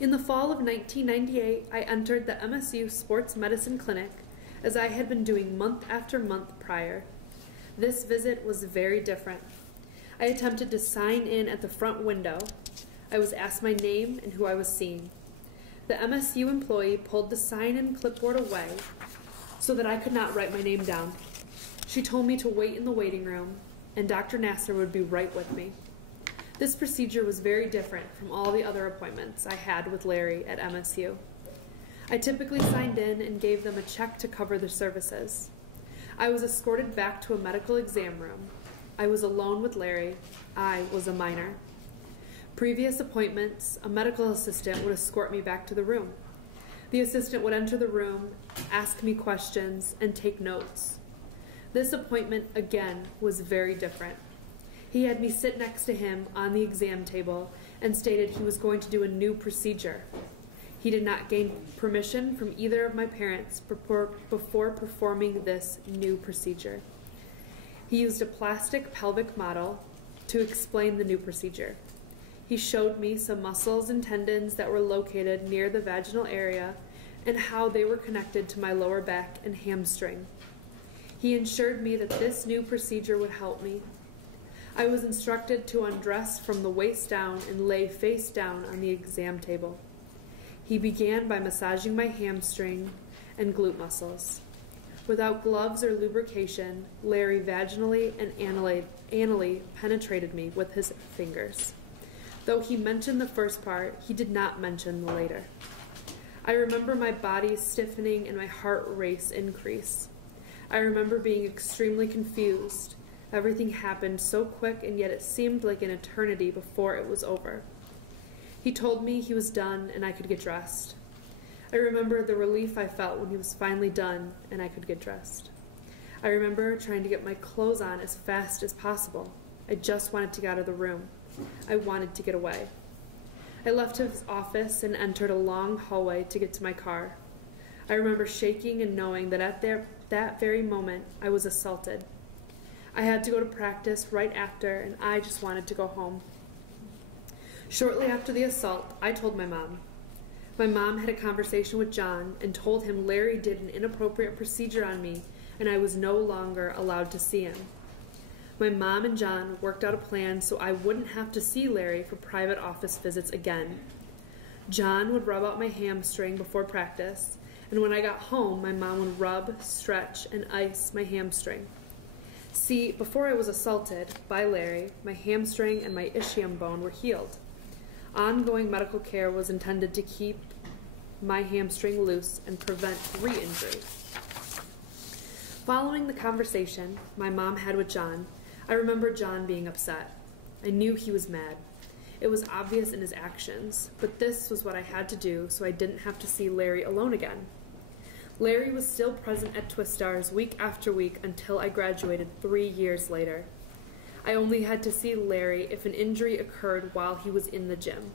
In the fall of 1998, I entered the MSU Sports Medicine Clinic, as I had been doing month after month prior. This visit was very different. I attempted to sign in at the front window. I was asked my name and who I was seeing. The MSU employee pulled the sign-in clipboard away so that I could not write my name down. She told me to wait in the waiting room, and Dr. Nassar would be right with me. This procedure was very different from all the other appointments I had with Larry at MSU. I typically signed in and gave them a check to cover their services. I was escorted back to a medical exam room. I was alone with Larry. I was a minor. Previous appointments, a medical assistant would escort me back to the room. The assistant would enter the room, ask me questions, and take notes. This appointment, again, was very different. He had me sit next to him on the exam table and stated he was going to do a new procedure. He did not gain permission from either of my parents before performing this new procedure. He used a plastic pelvic model to explain the new procedure. He showed me some muscles and tendons that were located near the vaginal area and how they were connected to my lower back and hamstring. He assured me that this new procedure would help me. I was instructed to undress from the waist down and lay face down on the exam table. He began by massaging my hamstring and glute muscles. Without gloves or lubrication, Larry vaginally and anally penetrated me with his fingers. Though he mentioned the first part, he did not mention the later. I remember my body stiffening and my heart rate increase. I remember being extremely confused. Everything happened so quick, and yet it seemed like an eternity before it was over. He told me he was done and I could get dressed. I remember the relief I felt when he was finally done and I could get dressed. I remember trying to get my clothes on as fast as possible. I just wanted to get out of the room. I wanted to get away. I left his office and entered a long hallway to get to my car. I remember shaking and knowing that at that very moment I was assaulted. I had to go to practice right after, and I just wanted to go home. Shortly after the assault, I told my mom. My mom had a conversation with John and told him Larry did an inappropriate procedure on me and I was no longer allowed to see him. My mom and John worked out a plan so I wouldn't have to see Larry for private office visits again. John would rub out my hamstring before practice, and when I got home, my mom would rub, stretch, and ice my hamstring. See, before I was assaulted by Larry, my hamstring and my ischium bone were healed. Ongoing medical care was intended to keep my hamstring loose and prevent re-injury. Following the conversation my mom had with John, I remember John being upset. I knew he was mad. It was obvious in his actions, but this was what I had to do so I didn't have to see Larry alone again. Larry was still present at Twistars week after week until I graduated 3 years later. I only had to see Larry if an injury occurred while he was in the gym.